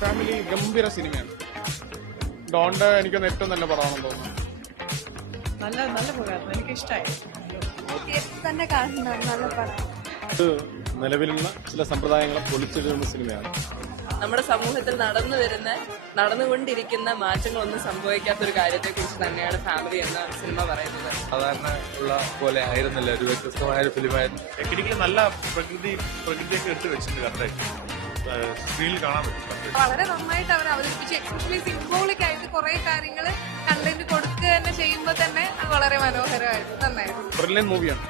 Family ഗംഭീര സിനിമയാണ്. Don't എനിക്കൊന്ന് ഏറ്റവും നല്ല പടമാണെന്ന് തോന്നുന്നു. നല്ല പടമായിരുന്നു, എനിക്ക് ഇഷ്ടമായി. തന്നെ കാണുന്ന നല്ല പടം. നിലവിലുള്ള ചില സമ്പ്രദായങ്ങളെ പൊളിച്ചെഴുതുന്ന സിനിമയാണ്. നമ്മുടെ സമൂഹത്തിൽ നടന്നുകൊണ്ടിരിക്കുന്ന മാറ്റങ്ങളൊന്നും സംഭവിക്കാത്തൊരു കാര്യത്തെക്കുറിച്ച് തന്നെയാണ് ഫാമിലി എന്ന സിനിമ പറയുന്നത്. സാധാരണ ഉള്ള പോലെ ആയിരുന്നില്ല, ഒരു വ്യത്യസ്തമായ ഒരു ഫിലിമായിരുന്നു. ടെക്നിക്കലി നല്ല പ്രകൃതിയൊക്കെ എടുത്ത് വെച്ചിട്ടുണ്ട്. കറക്റ്റായിട്ട് സ്ക്രീനിൽ കാണാൻ പറ്റും. വളരെ നന്നായിട്ട് അവർ അവതരിപ്പിച്ചു. എക്സ്പെഷ്യലി സിംബോളിക് ആയിട്ട് കുറെ കാര്യങ്ങൾ കണ്ടന്റ് കൊടുക്കുക തന്നെ ചെയ്യുമ്പോൾ തന്നെ അത് വളരെ മനോഹരമായിരുന്നു. നന്നായിരുന്നു. ബ്രില്യന്റ് മൂവിയാണ്.